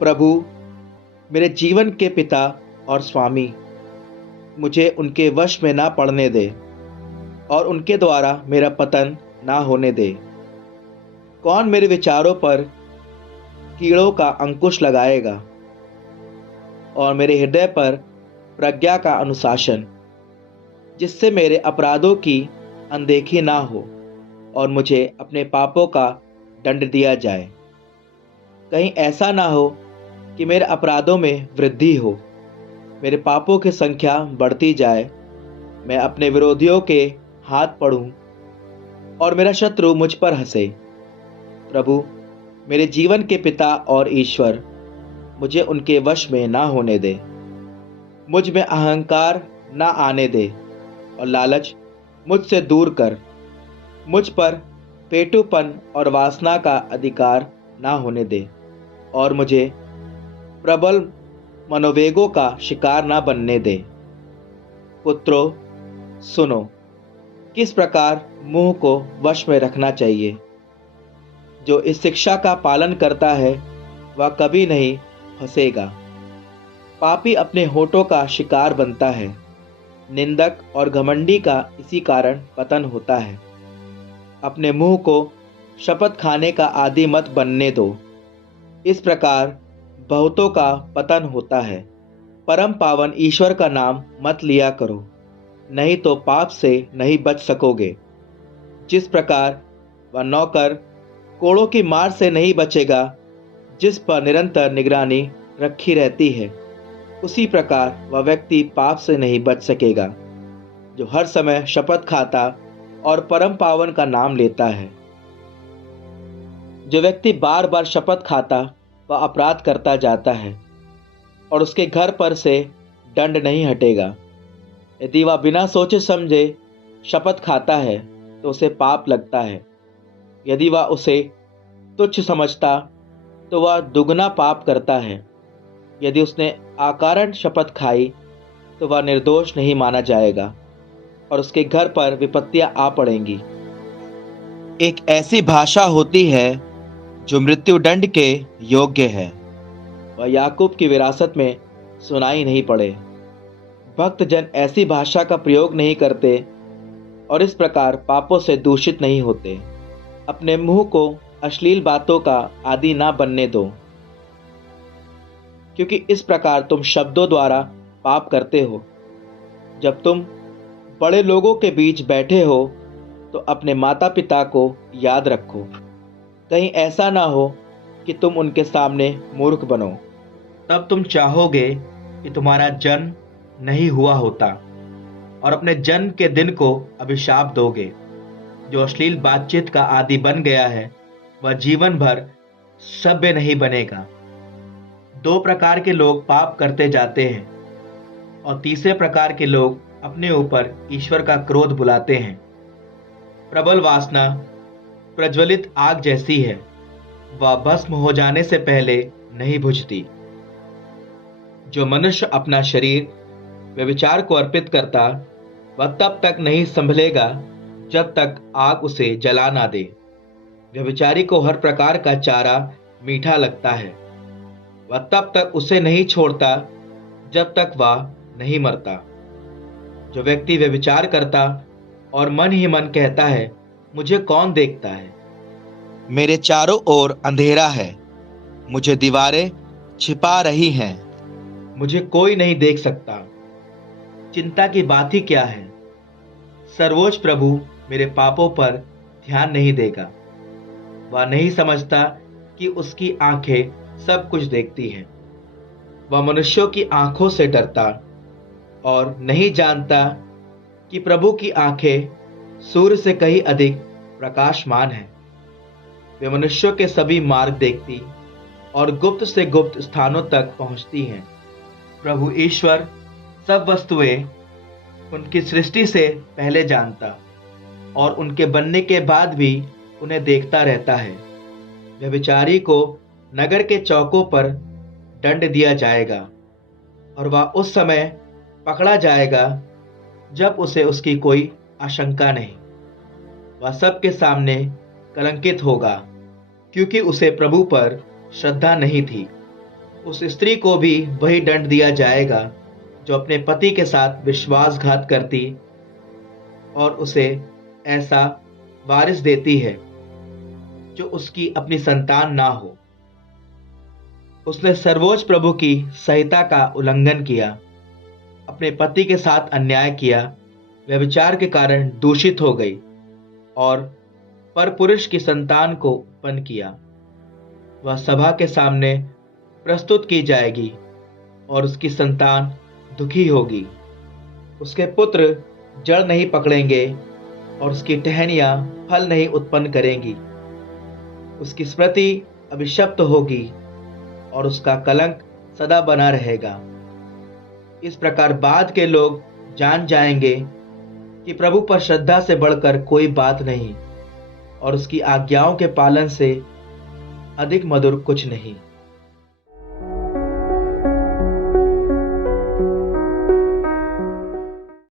प्रभु, मेरे जीवन के पिता और स्वामी, मुझे उनके वश में ना पड़ने दे और उनके द्वारा मेरा पतन ना होने दे। कौन मेरे विचारों पर कीड़ों का अंकुश लगाएगा और मेरे हृदय पर प्रज्ञा का अनुशासन, जिससे मेरे अपराधों की अनदेखी ना हो और मुझे अपने पापों का दंड दिया जाए। कहीं ऐसा ना हो कि मेरे अपराधों में वृद्धि हो, मेरे पापों की संख्या बढ़ती जाए, मैं अपने विरोधियों के हाथ पड़ूं और मेरा शत्रु मुझ पर हंसे। प्रभु, मेरे जीवन के पिता और ईश्वर, मुझे उनके वश में ना होने दे। मुझ में अहंकार ना आने दे और लालच मुझसे दूर कर। मुझ पर पेटूपन और वासना का अधिकार ना होने दे और मुझे प्रबल मनोवेगों का शिकार ना बनने दे। पुत्रों, सुनो, किस प्रकार मुंह को वश में रखना चाहिए। जो इस शिक्षा का पालन करता है वह कभी नहीं फंसेगा। पापी अपने होठों का शिकार बनता है, निंदक और घमंडी का इसी कारण पतन होता है। अपने मुंह को शपथ खाने का आदी मत बनने दो, इस प्रकार बहुतों का पतन होता है। परम पावन ईश्वर का नाम मत लिया करो, नहीं तो पाप से नहीं बच सकोगे। जिस प्रकार वह नौकर कोड़ों की मार से नहीं बचेगा, जिस पर निरंतर निगरानी रखी रहती है, उसी प्रकार वह व्यक्ति पाप से नहीं बच सकेगा जो हर समय शपथ खाता और परम पावन का नाम लेता है। जो व्यक्ति बार बार शपथ खाता वह अपराध करता जाता है और उसके घर पर से दंड नहीं हटेगा। यदि वह बिना सोचे समझे शपथ खाता है तो उसे पाप लगता है। यदि वह उसे तुच्छ समझता तो वह दुगना पाप करता है। यदि उसने अकारण शपथ खाई तो वह निर्दोष नहीं माना जाएगा और उसके घर पर विपत्तियां आ पड़ेंगी। एक ऐसी भाषा होती है जो मृत्यु दंड के योग्य है, वह याकूब की विरासत में सुनाई नहीं पड़े। भक्त जन ऐसी भाषा का प्रयोग नहीं करते और इस प्रकार पापों से दूषित नहीं होते। अपने मुंह को अश्लील बातों का आदी ना बनने दो, क्योंकि इस प्रकार तुम शब्दों द्वारा पाप करते हो। जब तुम बड़े लोगों के बीच बैठे हो तो अपने माता पिता को याद रखो, कहीं ऐसा ना हो कि तुम उनके सामने मूर्ख बनो। तब तुम चाहोगे कि तुम्हारा जन्म नहीं हुआ होता और अपने जन्म के दिन को अभिशाप दोगे। जो अश्लील बातचीत का आदी बन गया है वह जीवन भर सभ्य नहीं बनेगा। दो प्रकार के लोग पाप करते जाते हैं और तीसरे प्रकार के लोग अपने ऊपर ईश्वर का क्रोध बुलाते हैं। प्रबल वासना प्रज्वलित आग जैसी है, वह भस्म हो जाने से पहले नहीं बुझती। जो मनुष्य अपना शरीर व्यभिचार को अर्पित करता वह तब तक नहीं संभलेगा जब तक आग उसे जला ना दे। व्यभिचारी को हर प्रकार का चारा मीठा लगता है, वह तब तक उसे नहीं छोड़ता जब तक वह नहीं मरता। जो व्यक्ति व्यभिचार करता और मन ही मन कहता है, मुझे कौन देखता है, मेरे चारों ओर अंधेरा है, मुझे दीवारें छिपा रही हैं, मुझे कोई नहीं देख सकता, चिंता की बात ही क्या है। सर्वोच्च प्रभु मेरे पापों पर ध्यान नहीं देगा। वह नहीं समझता कि उसकी आंखें सब कुछ देखती हैं। वह मनुष्यों की आंखों से डरता और नहीं जानता कि प्रभु की आंखें सूर्य से कहीं अधिक प्रकाशमान हैं। वे मनुष्यों के सभी मार्ग देखती और गुप्त से गुप्त स्थानों तक पहुंचती हैं। प्रभु ईश्वर सब वस्तुएं उनकी सृष्टि से पहले जानता और उनके बनने के बाद भी उन्हें देखता रहता है। व्यभिचारी को नगर के चौकों पर दंड दिया जाएगा और वह उस समय पकड़ा जाएगा जब उसे उसकी कोई आशंका नहीं। वह सबके सामने कलंकित होगा क्योंकि उसे प्रभु पर श्रद्धा नहीं थी। उस स्त्री को भी वही दंड दिया जाएगा जो अपने पति के साथ विश्वासघात करती और उसे ऐसा वारिस देती है जो उसकी अपनी संतान ना हो। उसने सर्वोच्च प्रभु की संहिता का उल्लंघन किया, अपने पति के साथ अन्याय किया, व्यभिचार के कारण दूषित हो गई और परपुरुष की संतान को उत्पन्न किया। वह सभा के सामने प्रस्तुत की जाएगी और उसकी संतान दुखी होगी। उसके पुत्र जड़ नहीं पकड़ेंगे और उसकी टहनियां फल नहीं उत्पन्न करेंगी। उसकी स्मृति अभिशप्त होगी और उसका कलंक सदा बना रहेगा। इस प्रकार बाद के लोग जान जाएंगे कि प्रभु पर श्रद्धा से बढ़कर कोई बात नहीं और उसकी आज्ञाओं के पालन से अधिक मधुर कुछ नहीं।